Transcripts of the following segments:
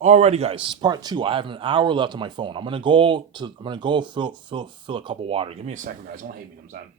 Alrighty, guys, this is part two. I have an hour left on my phone. I'm gonna go fill a cup of water. Give me a second, guys. Don't hate me, I'm saying.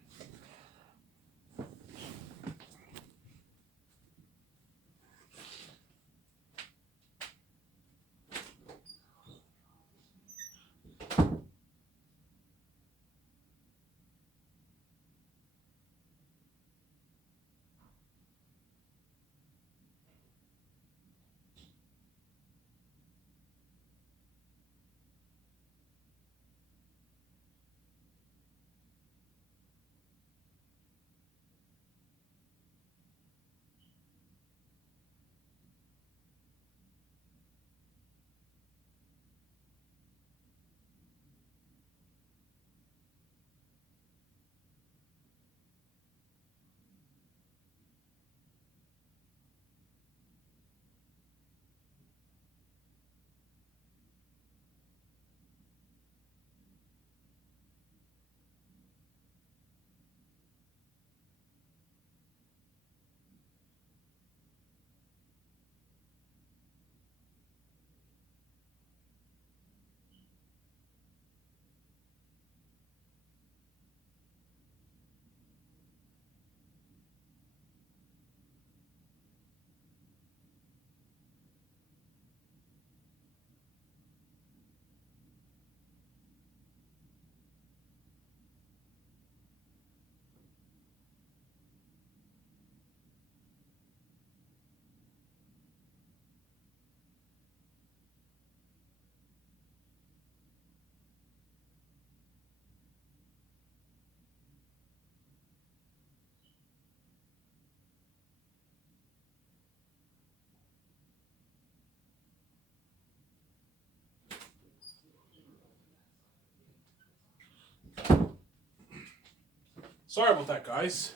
Sorry about that, guys.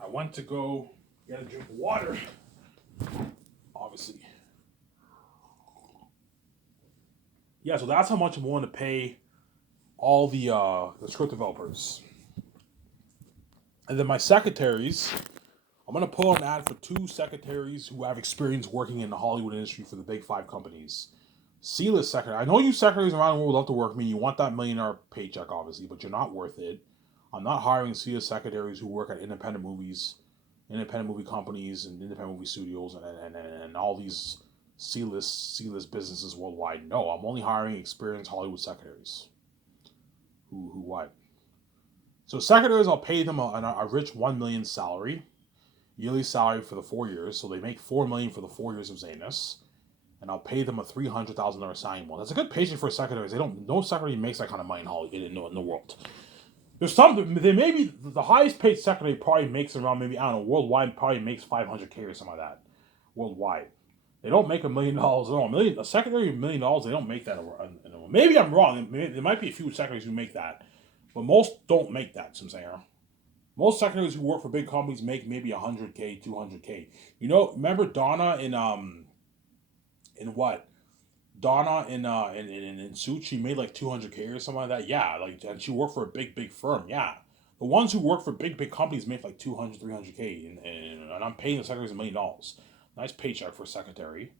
I went to go get a drink of water. Obviously, yeah. So that's how much I'm willing to pay all the script developers, and then my secretaries. I'm gonna pull an ad for two secretaries who have experience working in the Hollywood industry for the big five companies. C-list secretary. I know you secretaries around the world love to work for me. You want that $1 million paycheck, obviously, but you're not worth it. I'm not hiring C-list secretaries who work at independent movies, independent movie companies, and independent movie studios, and all these C-list businesses worldwide. No, I'm only hiring experienced Hollywood secretaries. Who what? So secretaries, I'll pay them a rich 1 million salary, yearly salary for the 4 years. So they make 4 million for the 4 years of Zanus, and I'll pay them a $300,000 signing bonus. That's a good paycheck for secretaries. They don't. No secretary makes that kind of money in Hollywood in the world. There's some. They maybe the highest paid secretary probably makes around maybe I don't know worldwide probably makes 500K or something like that worldwide. They don't make $1 million. No, a secretary $1 million. They don't make that. Maybe I'm wrong. There might be a few secretaries who make that, but most don't make that. So I'm saying. Most secretaries who work for big companies make maybe 100K, 200K. Remember Donna in what? Donna in Suits, she made like 200K or something like that. Yeah, like and she worked for a big firm. Yeah, the ones who work for big companies make like 200, 300K, and I'm paying the secretaries $1 million. Nice paycheck for a secretary.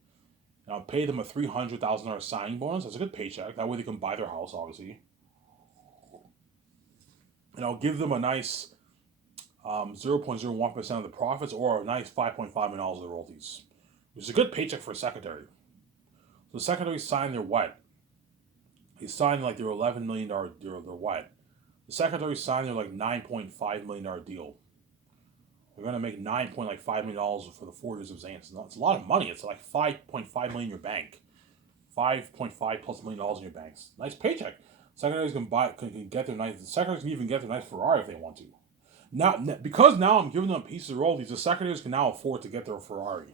And I'll pay them a $300,000 signing bonus. That's a good paycheck. That way they can buy their house, obviously. And I'll give them a nice 0.01% of the profits or a nice $5.5 million of the royalties, which is a good paycheck for a secretary. So the secretary signed their what? He signed like their $11 million their what? The secretary signed their like $9.5 million deal. They're gonna make $9.5 million for the 4 years of Xanax. It's a lot of money. It's like 5.5 million in your bank, 5.5 plus $1 million in your banks. Nice paycheck. Secretaries can get their nice. The secretaries can even get their nice Ferrari if they want to. Now, because now I'm giving them pieces of royalties, the secretaries can now afford to get their Ferrari,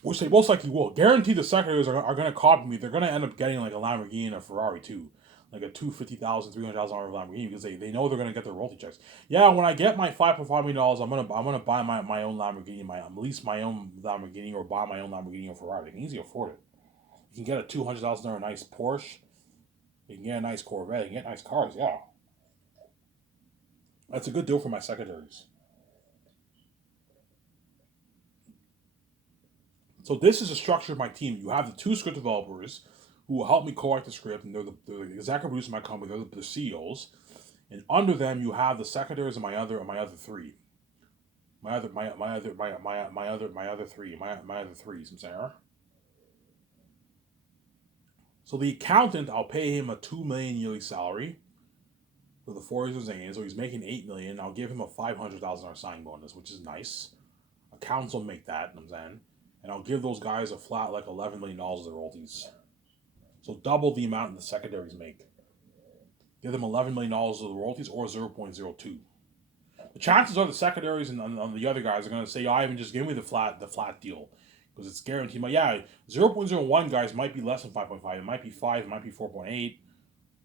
which they most likely will. Guaranteed, the secretaries are going to copy me. They're going to end up getting like a Lamborghini and a Ferrari too, like a $250,000, $300,000 Lamborghini because they know they're going to get their royalty checks. Yeah, when I get my $5.5 million, I'm gonna buy my own Lamborghini, lease my own Lamborghini, or buy my own Lamborghini or Ferrari. They can easily afford it. You can get a $200,000 nice Porsche. You can get a nice Corvette. You can get nice cars. Yeah, that's a good deal for my secretaries. So this is the structure of my team. You have the two script developers who will help me co-write the script, and they're the executive producers of my company. They're the CEOs, and under them you have the secretaries and my other three, my other threes. I'm saying. So the accountant, I'll pay him a $2 million yearly salary for the 4 years of Zane, so he's making $8 million. I'll give him a $500,000 signing bonus, which is nice. Accountants will make that, I'm saying, and I'll give those guys a flat like $11 million of the royalties. So double the amount the secondaries make. Give them $11 million of the royalties or 0.02. The chances are the secondaries and the other guys are going to say, "Oh, Ivan, just give me the flat deal." Because it's guaranteed. But yeah, 0.01 guys might be less than 5.5. It might be 5, it might be 4.8.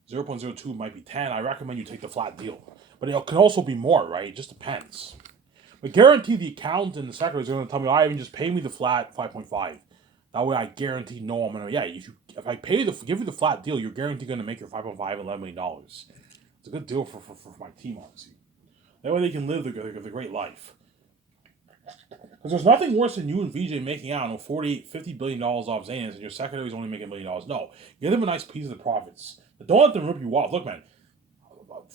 0.02 might be 10. I recommend you take the flat deal. But it can also be more, right? It just depends. But guarantee the accountant and the secretary is going to tell me, "Oh, Ivan, just pay me the flat 5.5. That way I guarantee I'm going to, yeah, if I give you the flat deal, you're guaranteed going to make your 5.5 $11 million. It's a good deal for my team, honestly. That way they can live the great life. Because there's nothing worse than you and VJ making out $50 billion off Xanax and your secretary's only making $1 million. No, give them a nice piece of the profits. But don't let them rip you off. Look, man,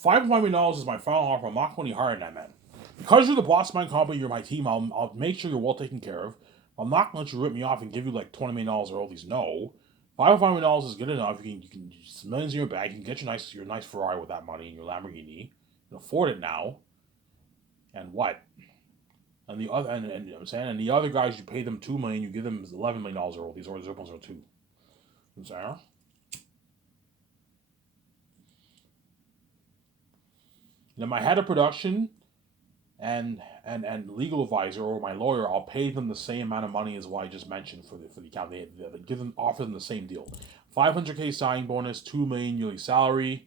$5.5 million is my final offer. I'm not going any higher than that, man. Because you're the boss of my company, you're my team, I'll make sure you're well taken care of. I'm not going to let you rip me off and give you like $20 million or all these. No. $5.5 million is good enough. You can millions in your bag. You can get your nice Ferrari with that money and your Lamborghini. You can afford it now. And what? And the other, and I'm saying, and the other guys, you pay them $2 million, you give them $11 million or these or 0.02. I'm saying. Then my head of production and legal advisor or my lawyer, I'll pay them the same amount of money as what I just mentioned for the account. They offer them the same deal. $500K signing bonus, $2 million yearly salary.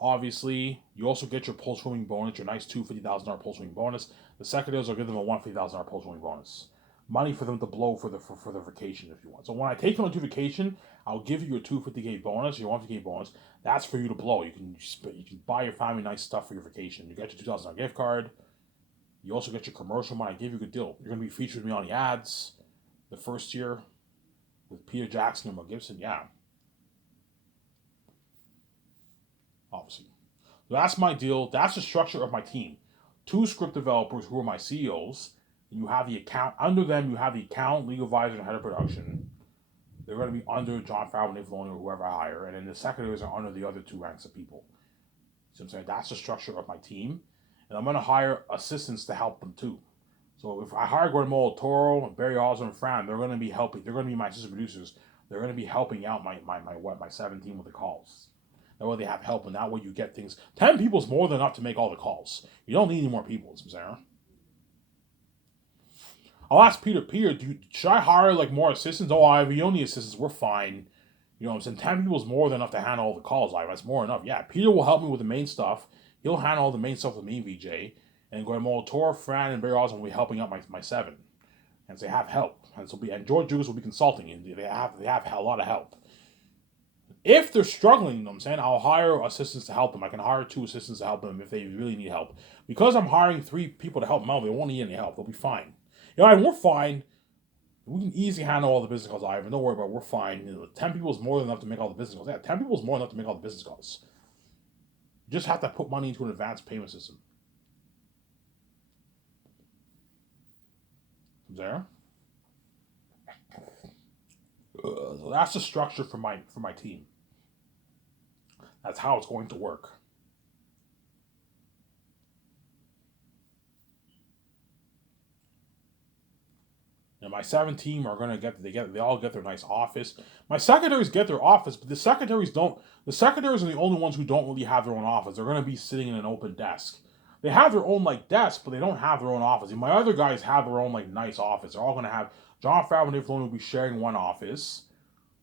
Obviously, you also get your pulse swimming bonus, your nice $250,000 pulse swimming bonus. The secondaries will give them a $150,000 pulse swimming bonus. Money for them to blow for their vacation if you want. So when I take them on vacation, I'll give you your $250K bonus, your $150K bonus. That's for you to blow. You can buy your family nice stuff for your vacation. You get your $2,000 gift card. You also get your commercial money. I give you a good deal. You're going to be featured with me on the ads the first year with Peter Jackson and Mel Gibson. Yeah. Obviously. So that's my deal. That's the structure of my team. 2 script developers who are my CEOs. And you have the account. Under them, you have the account, legal advisor, and head of production. They're going to be under Jon Favreau, Dave Filoni, or whoever I hire. And then the secondaries are under the other 2 ranks of people. So I'm saying that's the structure of my team. And I'm going to hire assistants to help them too. So if I hire Guillermo del Toro, Barry Oswald, and Fran, they're going to be helping. They're going to be my assistant producers. They're going to be helping out my 17 with the calls. That way they have help, and that way you get things. 10 people is more than enough to make all the calls. You don't need any more people, Sarah. I'll ask Peter, should I hire like more assistants? Oh, we don't need assistants. We're fine. You know what I'm saying? 10 people is more than enough to handle all the calls, Ivan. That's more than enough. Yeah, Peter will help me with the main stuff. He'll handle all the main stuff with me, VJ. And Guillermo del Toro, Fran, and Barry Oswald will be helping out my 7. And so they have help. And George Lucas will be consulting. And they have a lot of help. If they're struggling, you know what I'm saying, I'll hire assistants to help them. I can hire 2 assistants to help them if they really need help. Because I'm hiring 3 people to help them out, they won't need any help. They'll be fine. You know, we're fine. We can easily handle all the business calls, Ivan. Don't worry about it. We're fine. 10 people is more than enough to make all the business calls. Yeah, 10 people is more than enough to make all the business calls. You just have to put money into an advanced payment system. There. So that's the structure for my team. That's how it's going to work. And my 7 team are gonna they all get their nice office. My secretaries get their office, but the secretaries don't. The secretaries are the only ones who don't really have their own office. They're gonna be sitting in an open desk. They have their own like desk, but they don't have their own office. And my other guys have their own like nice office. They're all gonna have Jon Favreau and Dave Filoni will be sharing one office.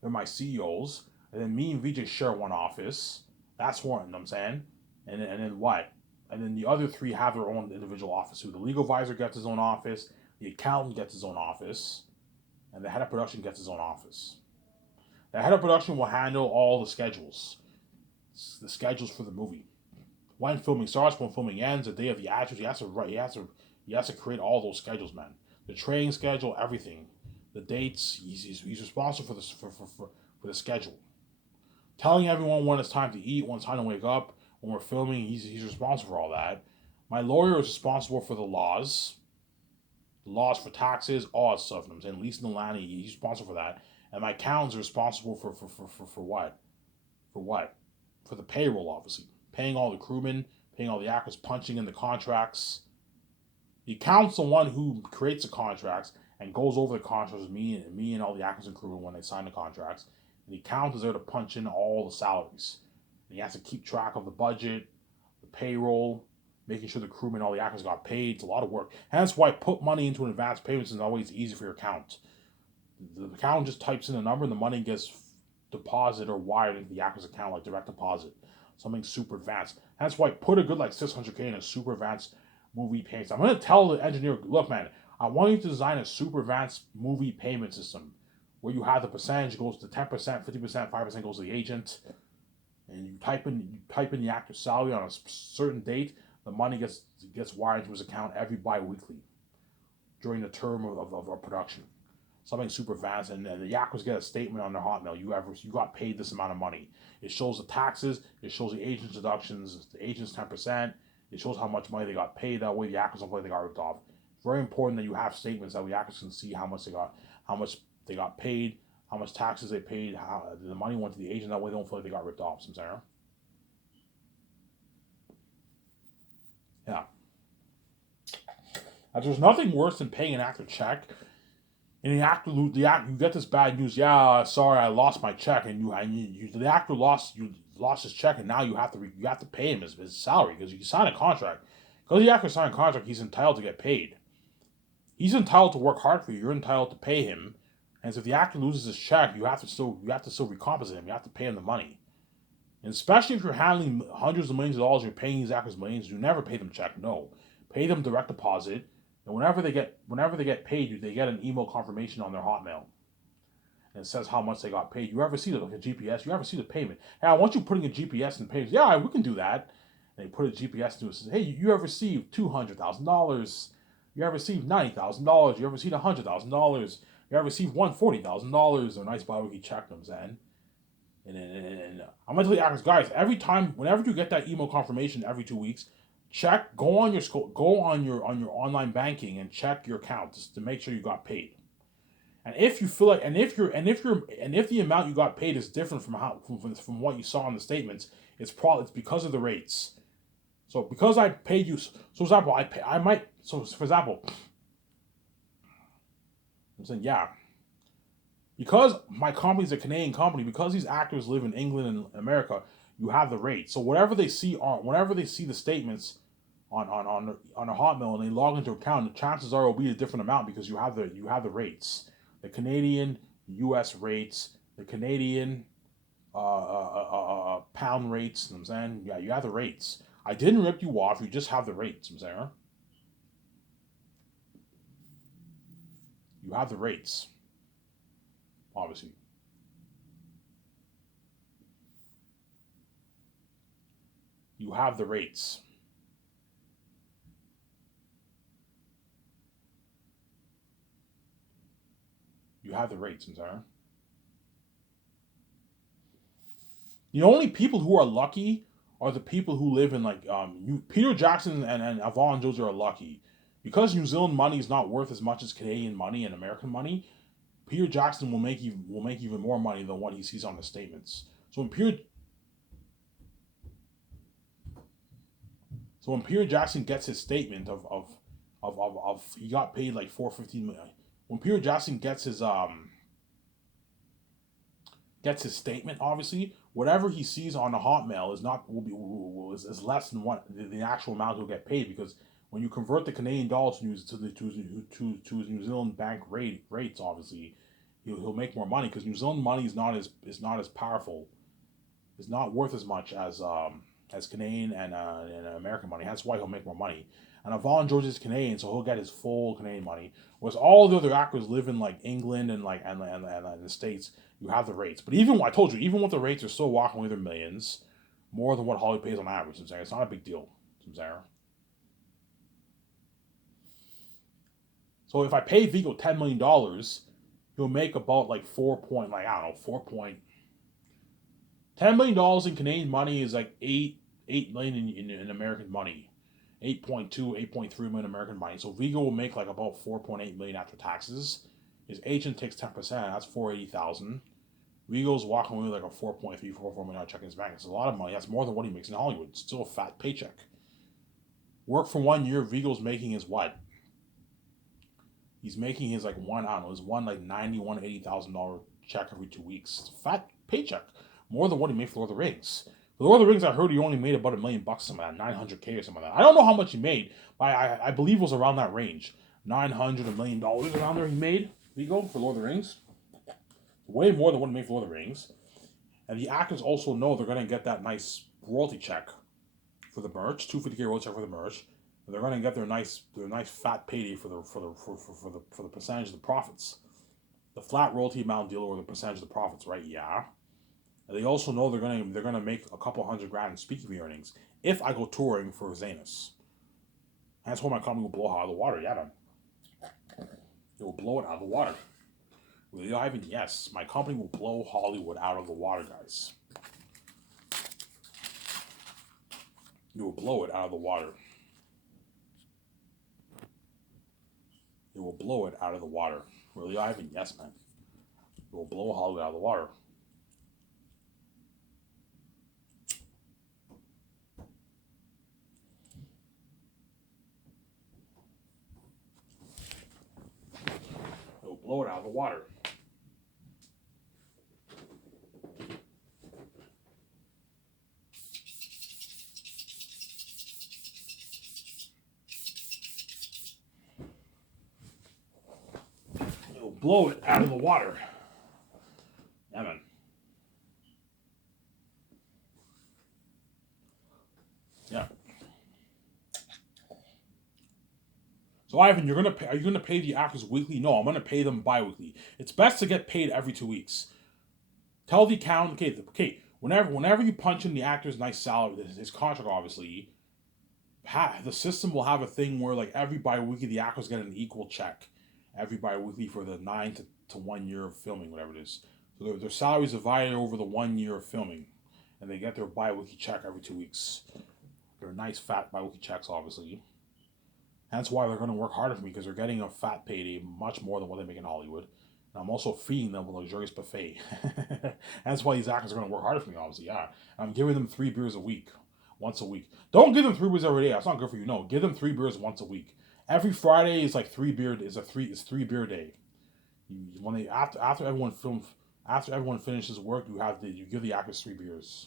They're my CEOs, and then me and VJ share one office. That's one. You know what I'm saying, and then what? And then the other 3 have their own individual office. So the legal advisor gets his own office. The accountant gets his own office, and the head of production gets his own office. The head of production will handle all the schedules for the movie. When filming starts, when filming ends, the day of the actors, he has to create all those schedules, man. The training schedule, everything. the dates. He's responsible for for the schedule. Telling everyone when it's time to eat, when it's time to wake up, when we're filming, he's responsible for all that. My lawyer is responsible for the laws for taxes, all that stuff. And leasing the land, he's responsible for that. And my accountants are responsible for what? For what? For the payroll, obviously. Paying all the crewmen, paying all the actors, punching in the contracts. The accountant's the one who creates the contracts and goes over the contracts with me and all the actors and crewmen when they sign the contracts. And the accountant is there to punch in all the salaries. And he has to keep track of the budget, the payroll, making sure the crewmen, all the actors got paid. It's a lot of work. Hence why put money into an advance payments is always easy for your account. The accountant just types in a number and the money gets deposited or wired into the actor's account like direct deposit. Something super advanced. That's why put a good like 600K in a super advanced movie payment. I'm going to tell the engineer, look, man, I want you to design a super advanced movie payment system where you have the percentage goes to 10%, 50%, 5% goes to the agent, and you type in the actor's salary on a certain date. The money gets wired to his account every bi-weekly during the term of our production. Something super advanced, and the actors get a statement on their Hotmail. You got paid this amount of money. It shows the taxes. It shows the agent's deductions. The agent's 10%. It shows how much money they got paid. That way, the actors don't feel like they got ripped off. It's very important that you have statements that the actors can see how much they got paid, how much taxes they paid, how the money went to the agent. That way, they don't feel like they got ripped off. Yeah. There's nothing worse than paying an actor check. And the actor, you get this bad news. Yeah, sorry, I lost my check, and the actor lost his check, and now you have to pay him his salary because you signed a contract. Because the actor signed a contract, he's entitled to get paid. He's entitled to work hard for you. You're entitled to pay him, and so if the actor loses his check, you have to still recompensate him. You have to pay him the money, and especially if you're handling hundreds of millions of dollars, you're paying these actors millions. You never pay them check. No, pay them direct deposit. And whenever they get paid, they get an email confirmation on their Hotmail. And it says how much they got paid. You ever see like a GPS? You ever see the payment? Hey, I want you putting a GPS in the payment. Yeah, we can do that. And they put a GPS into it. Says, hey, you ever received $200,000? You ever received $90,000? You ever received $100,000? You ever received $140,000? They're nice bi-weekly check them, Zen. And I'm gonna tell you, actors, guys, every time, whenever you get that email confirmation every 2 weeks, go on your online banking and check your account just to make sure you got paid. And if you feel like, and if the amount you got paid is different from what you saw in the statements, it's because of the rates. So because I paid you, so for example, for example, I'm saying yeah, because my company's a Canadian company, because these actors live in England and America, you have the rate. So whenever they see the statements on a Hotmail and they log into account, the chances are it'll be a different amount because you have the rates, the Canadian U.S. rates, the Canadian pound rates. You know what I'm saying, yeah, you have the rates. I didn't rip you off. You just have the rates. You know what I'm saying, you have the rates, obviously. You have the rates. You have the rates, I'm sorry. The only people who are lucky are the people who live in like Peter Jackson and Avon Jones are lucky. Because New Zealand money is not worth as much as Canadian money and American money, Peter Jackson will make even more money than what he sees on the statements. So when Peter Jackson gets his statement of he got paid like $415 million. When Peter Jackson gets his statement, obviously, whatever he sees on the Hotmail is less than what the actual amount he'll get paid, because when you convert the Canadian dollars to his New Zealand bank rates, obviously, he'll make more money because New Zealand money is not as powerful, is not worth as much as Canadian and American money. That's why he'll make more money. And Avon George is Canadian, so he'll get his full Canadian money. Whereas all the other actors live in like England and the States, you have the rates. But even I told you, even with the rates, they're still walking away their millions, more than what Hollywood pays on average. It's not a big deal. So if I pay Vigo $10 million, he'll make about like 10 million dollars in Canadian money is like 8 million in American money. 8.2, 8.3 million American money. So Vigo will make like about 4.8 million after taxes. His agent takes 10%, that's 480,000. Vigo's walking away with like a 4.3, 4 million check in his bank. It's a lot of money. That's more than what he makes in Hollywood. It's still a fat paycheck. Work for 1 year, Vigo's making his what? He's making his like his one like $90,000 check every 2 weeks. It's a fat paycheck. More than what he made for Lord of the Rings. For Lord of the Rings, I heard he only made about $1 million, something like that, 900K or something like that. I don't know how much he made, but I believe it was around that range. $900 million around there he made, Vigo, for Lord of the Rings. Way more than what he made for Lord of the Rings. And the actors also know they're going to get that nice royalty check for the merch, $250K royalty check for the merch. And they're going to get their nice fat payday for the percentage of the profits. The flat royalty amount deal or the percentage of the profits, right? Yeah. And they also know they're gonna make a couple $100,000 in speaking fee earnings if I go touring for Zanus. That's why my company will blow out of the water. Yeah, man. It will blow it out of the water. Will Ivan? Yes, my company will blow Hollywood out of the water, guys. It will blow it out of the water. It will blow it out of the water. Really, Ivan? Yes, man. It will blow Hollywood out of the water. It will blow it out of the water. It will blow it out of the water. Yeah, man. Yeah. So Ivan, are you gonna pay the actors weekly? No, I'm gonna pay them bi-weekly. It's best to get paid every 2 weeks. Tell the accountant, okay. Whenever you punch in the actor's nice salary, his contract obviously, the system will have a thing where like every bi-weekly the actors get an equal check, every bi-weekly for the 9 to 1 year of filming, whatever it is. So their salaries divided over the 1 year of filming, and they get their bi-weekly check every 2 weeks. They're nice fat bi-weekly checks, obviously. That's why they're going to work harder for me because they're getting a fat payday, much more than what they make in Hollywood. And I'm also feeding them a luxurious buffet. That's why these actors are going to work harder for me, obviously. Yeah, I'm giving them 3 beers a week, once a week. Don't give them 3 beers every day. That's not good for you. No, give them 3 beers once a week. Every Friday is like 3 beer is 3 beer day. When they after everyone finishes work, you give the actors 3 beers.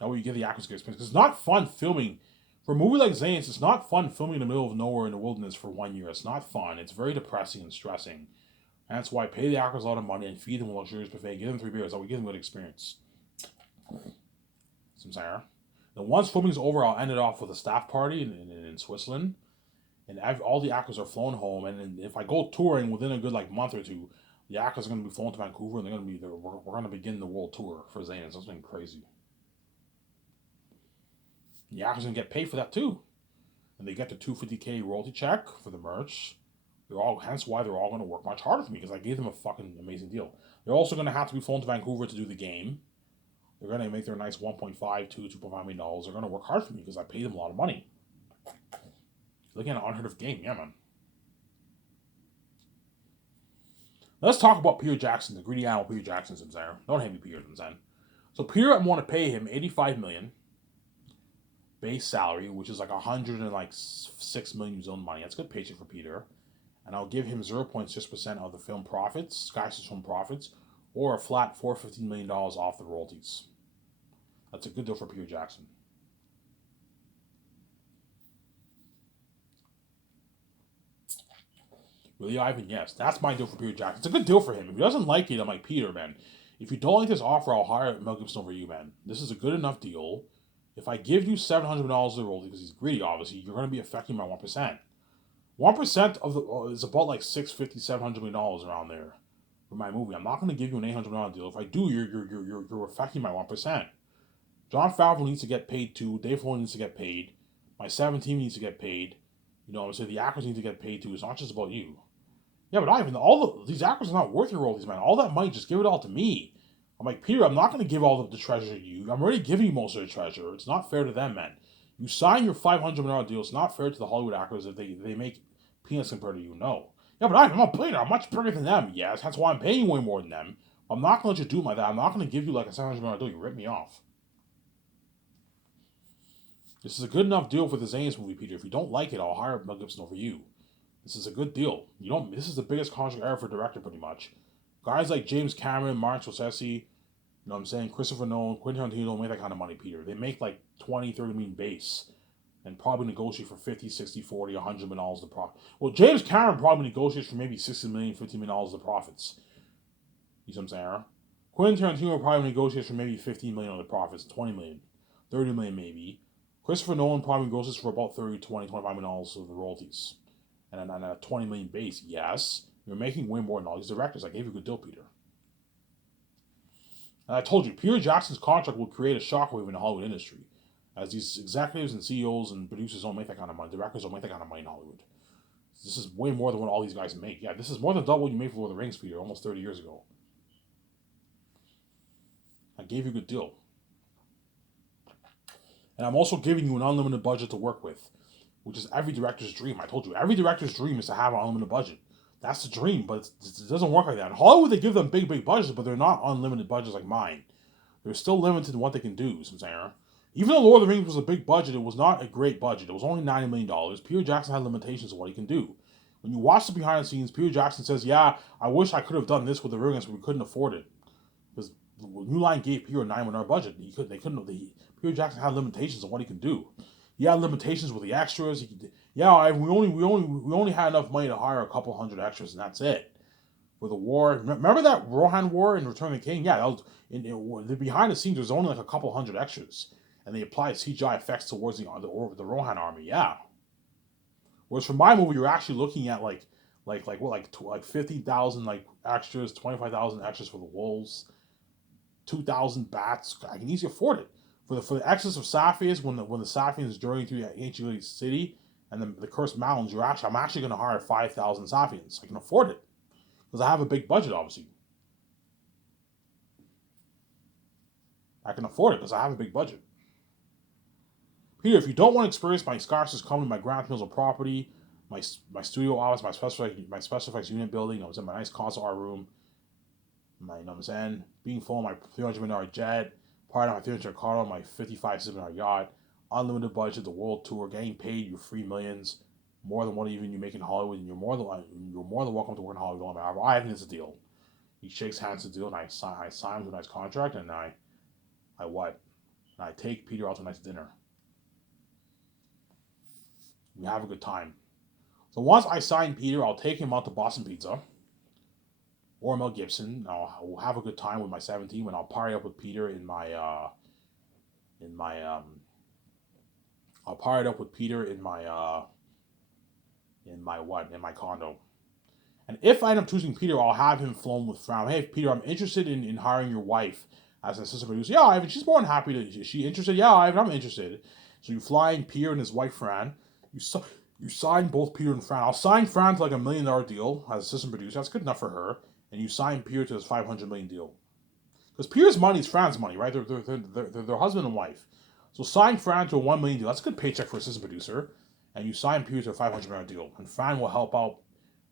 That way you give the actors good experience. Because it's not fun filming. For a movie like Zane's, it's not fun filming in the middle of nowhere in the wilderness for 1 year. It's not fun. It's very depressing and stressing. And that's why I pay the actors a lot of money and feed them a luxurious buffet. Give them 3 beers. I would give them a good experience. Some Sarah. Then once filming's over, I'll end it off with a staff party in Switzerland. And all the actors are flown home. And then if I go touring within a good like month or two, the actors are going to be flown to Vancouver and they're going to be there. We're going to begin the world tour for Zane's. That's been crazy. The actors gonna get paid for that too, and they get the $250K royalty check for the merch. Hence why they're all gonna work much harder for me because I gave them a fucking amazing deal. They're also gonna have to be flown to Vancouver to do the game. They're gonna make their nice $2.5 million. They're gonna work hard for me because I paid them a lot of money. Looking at an unheard of game, yeah, man. Let's talk about Peter Jackson, the greedy animal Peter Jackson's in there. Don't hate me, Peter. So Peter, I want to pay him $85 million. Base salary, which is like 106 million New Zealand money. That's a good paycheck for Peter. And I'll give him 0.6% of the film profits, Sky's film profits, or a flat $415 million off the royalties. That's a good deal for Peter Jackson. Really, Ivan? Yes, that's my deal for Peter Jackson. It's a good deal for him. If he doesn't like it, I'm like, Peter, man, if you don't like this offer, I'll hire Mel Gibson over you, man. This is a good enough deal. If I give you $700 of the royalty because he's greedy, obviously, you're going to be affecting my 1%. 1% of the is about like $650, $700 million around there for my movie. I'm not going to give you an $800 million deal. If I do, you're affecting my 1%. Jon Favreau needs to get paid too. Dave Filoni needs to get paid. My 7 team needs to get paid. You know, I'm saying the actors need to get paid too. It's not just about you. Yeah, but not even these actors are not worth your royalties, man. All that money, just give it all to me. I'm like, Peter, I'm not going to give all the treasure to you. I'm already giving you most of the treasure. It's not fair to them, man. You sign your $500 million deal. It's not fair to the Hollywood actors if they make peanuts compared to you. No. Yeah, but I'm a billionaire. I'm much bigger than them. Yes, that's why I'm paying you way more than them. I'm not going to let you do like that. I'm not going to give you like a $700 million deal. You rip me off. This is a good enough deal for the Zanes movie, Peter. If you don't like it, I'll hire Mel Gibson over you. This is a good deal. You don't. This is the biggest contract ever for a director, pretty much. Guys like James Cameron, Martin Scorsese, you know what I'm saying, Christopher Nolan, Quentin Tarantino don't make that kind of money, Peter. They make like 20, 30 million base and probably negotiate for 50, 60, 40, $100 million the profit. Well, James Cameron probably negotiates for maybe 60 million, $50 million the profits. You see what I'm saying? Quentin Tarantino probably negotiates for maybe 15 million on the profits, 20 million, 30 million maybe. Christopher Nolan probably negotiates for about 30, 20, $25 million of the royalties. And a 20 million base, yes. You're making way more than all these directors. I gave you a good deal, Peter. And I told you, Peter Jackson's contract will create a shockwave in the Hollywood industry. As these executives and CEOs and producers don't make that kind of money, directors don't make that kind of money in Hollywood. This is way more than what all these guys make. Yeah, this is more than double what you made for Lord of the Rings, Peter, almost 30 years ago. I gave you a good deal. And I'm also giving you an unlimited budget to work with, which is every director's dream. I told you, every director's dream is to have an unlimited budget. That's the dream, but it doesn't work like that. In Hollywood, they give them big, big budgets, but they're not unlimited budgets like mine. They're still limited in what they can do, Sarah. Even though Lord of the Rings was a big budget, it was not a great budget. It was only $90 million. Peter Jackson had limitations of what he can do. When you watch the behind the scenes, Peter Jackson says, yeah, I wish I could have done this with the Rings, but we couldn't afford it. Because New Line gave Peter a $9 million budget. Peter Jackson had limitations on what he can do. He had limitations with the extras. We only had enough money to hire a couple hundred extras, and that's it. For the war, remember that Rohan War in Return of the King? Yeah, that was the behind the scenes. There's only like a couple hundred extras, and they applied CGI effects towards the Rohan army. Yeah. Whereas for my movie, you're actually looking at like 50,000 like extras, 25,000 extras for the wolves, 2,000 bats. I can easily afford it. For the Exodus of Safias, when the Safians journey through the ancient city and the Cursed Mountains, I'm actually going to hire 5,000 Safians. I can afford it because I have a big budget, obviously. I can afford it because I have a big budget. Peter, if you don't want to experience my scarcest company, my Grand Mills of property, my studio office, my special effects unit building, my nice console art room, being full of my $300 million jet, part of my 300 car, my 55 million yacht, unlimited budget, the world tour, getting paid your free millions, more than what even you make in Hollywood, and you're more than welcome to work in Hollywood. I think it's a deal. He shakes hands to the deal, and I sign with a nice contract, and I take Peter out to a nice dinner. We have a good time. So once I sign Peter, I'll take him out to Boston Pizza or Mel Gibson. We'll have a good time with my 17, and I'll party up with Peter in my I'll party up with Peter in my condo. And if I end up choosing Peter, I'll have him flown with Fran. Hey, Peter, I'm interested in hiring your wife as an assistant producer. Yeah, Ivan, she's more than happy to. Is she interested? Yeah, Ivan, I'm interested. So you fly in Peter and his wife Fran. You sign both Peter and Fran. I'll sign Fran to like $1 million deal as assistant producer. That's good enough for her. And you sign Peter to his $500 million deal. Because Peter's money is Fran's money, right? They're husband and wife. So sign Fran to a $1 million deal. That's a good paycheck for assistant producer. And you sign Peter to a $500 million deal. And Fran will help out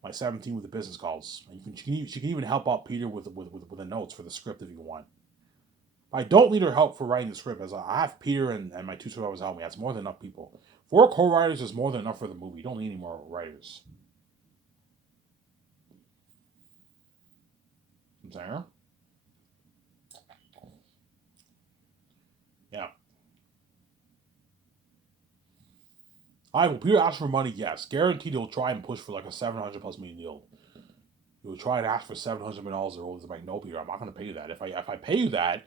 my 17 with the business calls. And she can even help out Peter with the notes for the script if you want. I don't need her help for writing the script, as I have Peter and my two survivors help me. That's more than enough people. 4 co-writers is more than enough for the movie. You don't need any more writers. I'm saying? Yeah. Will Peter ask for money? Yes. Guaranteed he'll try and push for like a $700+ million deal. He will try and ask for $700 million or I'm like, no, Peter, I'm not going to pay you that. If I pay you that,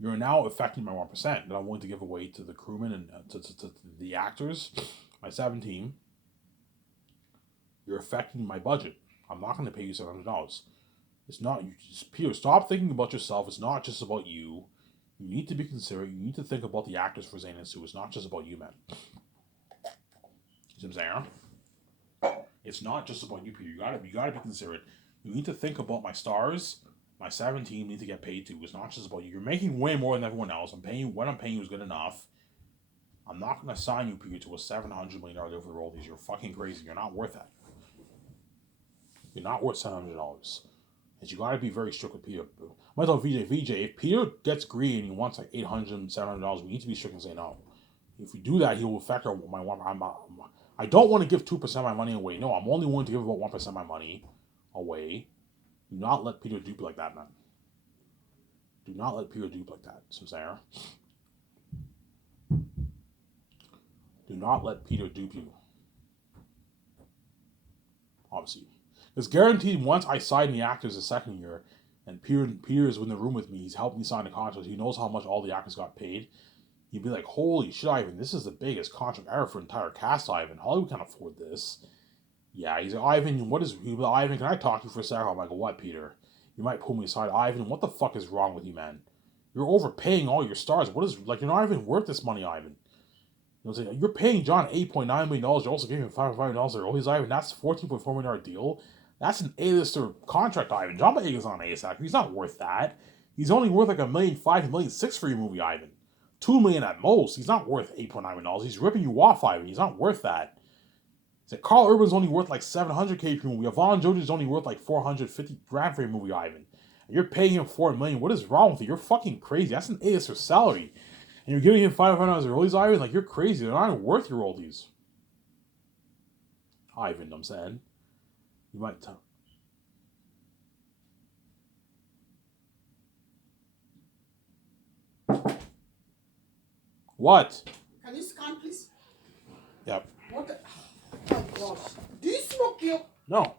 you're now affecting my 1% that I'm willing to give away to the crewmen and to the actors, my 17. You're affecting my budget. I'm not going to pay you $700. It's not, Peter, stop thinking about yourself. It's not just about you. You need to be considerate. You need to think about the actors for Zane and Sue. It's not just about you, man. You see what I'm saying? It's not just about you, Peter. You gotta be considerate. You need to think about my stars. My 17 need to get paid too. It's not just about you. You're making way more than everyone else. What I'm paying you is good enough. I'm not gonna sign you, Peter, to a $700 million deal for the Rollies. You're fucking crazy. You're not worth that. You're not worth $700. And you gotta be very strict with Peter. I might tell VJ, if Peter gets greedy and he wants like $800, $700, we need to be strict and say no. If we do that, he will factor my one. I don't want to give 2% of my money away. No, I'm only willing to give about 1% of my money away. Do not let Peter dupe like that, man. Do not let Peter dupe like that, Sincere. Do not let Peter dupe you. Obviously. It's guaranteed once I sign the actors the second year, and Peter is in the room with me, he's helped me sign the contract, he knows how much all the actors got paid. He'd be like, holy shit, Ivan, this is the biggest contract ever for an entire cast, Ivan. Hollywood can't afford this. Yeah, he's like, Ivan, Ivan, can I talk to you for a second? I'm like, what, Peter? You might pull me aside. Ivan, what the fuck is wrong with you, man? You're overpaying all your stars. You're not even worth this money, Ivan. You're paying John $8.9 million. You're also giving him $5 million. Oh, he's Ivan. That's $14.4 million deal. That's an A-lister contract, Ivan. John Boyega's not an A-list actor. He's not worth that. He's only worth like $1.5 million, $1.6 million for your movie, Ivan. $2 million at most. He's not worth $8.9 million. He's ripping you off, Ivan. He's not worth that. He's like, Carl Urban's only worth like $700K for your movie. Yvonne Joji's only worth like $450,000 for your movie, Ivan. And you're paying him $4 million. What is wrong with you? You're fucking crazy. That's an A-lister salary. And you're giving him $500 royalties, Ivan? Like, you're crazy. They're not even worth your royalties. Ivan, I'm saying. You might tell. What? Can you scan, please? Yep. What the... Oh, gosh. Do you smoke your... No.